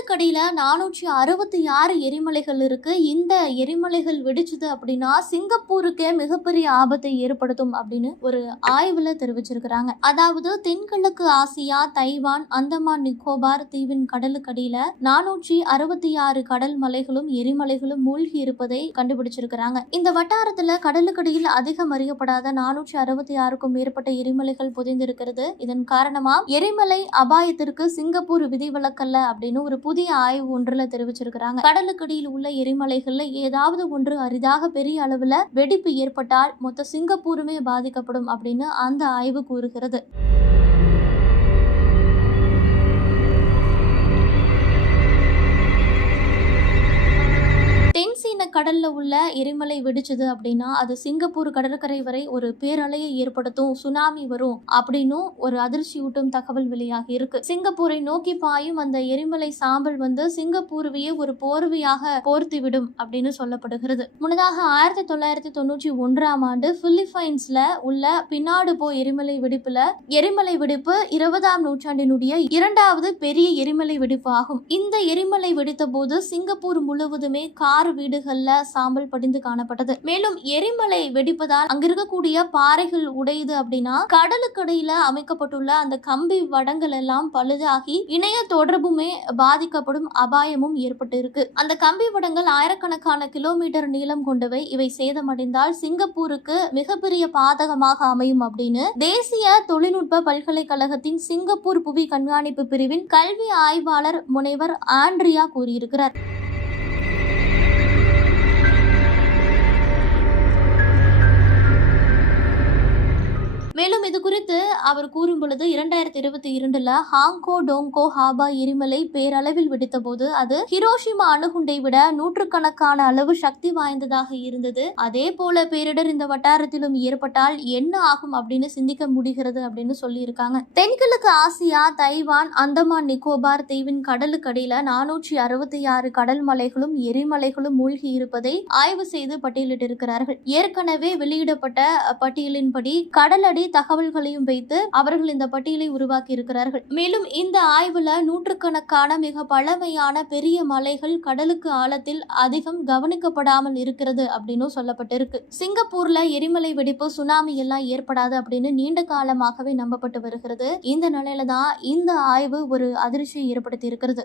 கடலுக்கடியில நானூற்றி அறுபத்தி ஆறு எரிமலைகள் இருக்கு. இந்த எரிமலைகள் வெடிச்சது அப்படின்னா சிங்கப்பூருக்கே மிகப்பெரிய ஆபத்தை ஏற்படுத்தும் அப்படின்னு ஒரு ஆய்வுல தெரிவிச்சிருக்கிறாங்க. அதாவது தென்கிழக்கு ஆசியா தைவான் அந்தமான் நிக்கோபார் தீவின் கடலுக்கடியில நானூற்றி அறுபத்தி ஆறு கடல் மலைகளும் எரிமலைகளும் மூழ்கி இருப்பதை கண்டுபிடிச்சிருக்கிறாங்க. இந்த வட்டாரத்துல கடலுக்கடியில் அதிகம் அறியப்படாத நானூற்றி அறுபத்தி ஆறுக்கும் மேற்பட்ட எரிமலைகள் புதைந்திருக்கிறது. இதன் காரணமா எரிமலை அபாயத்திற்கு சிங்கப்பூர் விதிவிலக்கல்ல அப்படின்னு ஒரு புதிய ஆய்வு ஒன்றுல தெரிவிச்சிருக்கிறாங்க. கடலுக்கடியில் உள்ள எரிமலைகள்ல ஏதாவது ஒன்று அரிதாக பெரிய அளவுல வெடிப்பு ஏற்பட்டால் மொத்த சிங்கப்பூருமே பாதிக்கப்படும் அப்படின்னு அந்த ஆய்வு கூறுகிறது. கடல்ல உள்ள எரிமலை வெடிச்சது அப்படின்னா அது சிங்கப்பூர் கடற்கரை வரை ஒரு பேரலையை ஏற்படுத்தும் சுனாமி வரும் அப்படின்னும் ஒரு அதிர்ச்சியூட்டும் தகவல் வெளியாகி இருக்கு. சிங்கப்பூரை நோக்கி பாயும் அந்த எரிமலை சாம்பல் வந்து சிங்கப்பூர்வையே ஒரு போர்வையாக போர்த்தி விடும் அப்படின்னு சொல்லப்படுகிறது. முன்னதாக ஆயிரத்தி தொள்ளாயிரத்தி தொண்ணூற்றி ஒன்றாம் ஆண்டு பிலிப்பைன்ஸ்ல உள்ள பின்னாடு போ எரிமலை வெடிப்புல எரிமலை வெடிப்பு இருபதாம் நூற்றாண்டினுடைய இரண்டாவது பெரிய எரிமலை வெடிப்பு ஆகும். இந்த எரிமலை வெடித்த போது சிங்கப்பூர் முழுவதுமே கார் வீடுகள்ல சாம்பல் படிந்து காணப்பட்டது. மேலும் எரிமலை வெடிப்பதால் அங்கிருக்கக்கூடிய பாறைகள் உடையுது அப்படின்னா கடலுக்கடியில அமைக்கப்பட்டுள்ள அந்த கம்பி வடங்கள் எல்லாம் பழுதாகி இணைய தொடர்புமே பாதிக்கப்படும் அபாயமும் ஏற்பட்டு இருக்கு அந்த கம்பி வடங்கள் ஆயிரக்கணக்கான கிலோமீட்டர் நீளம் கொண்டவை. இவை சேதமடைந்தால் சிங்கப்பூருக்கு மிகப்பெரிய பாதகமாக அமையும் அப்படின்னு தேசிய தொழில்நுட்ப பல்கலைக்கழகத்தின் சிங்கப்பூர் புவி கண்காணிப்பு பிரிவின் கல்வி ஆய்வாளர் முனைவர் ஆண்ட்ரியா கூறியிருக்கிறார். குறித்து அவர் கூறும் பொழுது இரண்டாயிரத்தி இருபத்தி இரண்டுல ஹாங்கோ டோங்கோ ஹாபா எரிமலை பேரளவில் வெடித்த போது அது ஹிரோஷிமா அணுகுண்டை விட நூற்றுக்கணக்கான அளவு சக்தி வாய்ந்ததாக இருந்தது. அதே போல பேரிடர் இந்த வட்டாரத்திலும் ஏற்பட்டால் என்ன ஆகும் அப்படின்னு சிந்திக்க முடிகிறது அப்படின்னு சொல்லியிருக்காங்க. தென்கிழக்கு ஆசியா தைவான் அந்தமான் நிக்கோபார் தீவின் கடலுக்கடியில நானூற்றி அறுபத்தி ஆறு கடல் மலைகளும் எரிமலைகளும் மூழ்கி இருப்பதை ஆய்வு செய்து பட்டியலிட்டிருக்கிறார்கள். ஏற்கனவே வெளியிடப்பட்ட பட்டியலின்படி கடலடி தகவல் தகவல்களையும் வைத்து அவர்கள் இந்த பட்டியலை உருவாக்கி இருக்கிறார்கள். மேலும் இந்த ஆய்வுல நூற்றுக்கணக்கான மிக பழமையான பெரிய மலைகள் கடலுக்கு ஆழத்தில் அதிகம் கவனிக்கப்படாமல் இருக்கிறது அப்படின்னு சொல்லப்பட்டிருக்கு. சிங்கப்பூர்ல எரிமலை வெடிப்பு சுனாமி எல்லாம் ஏற்படாது அப்படின்னு நீண்ட காலமாகவே நம்பப்பட்டு வருகிறது. இந்த நிலையில தான் இந்த ஆய்வு ஒரு அதிர்ச்சியை ஏற்படுத்தி இருக்கிறது.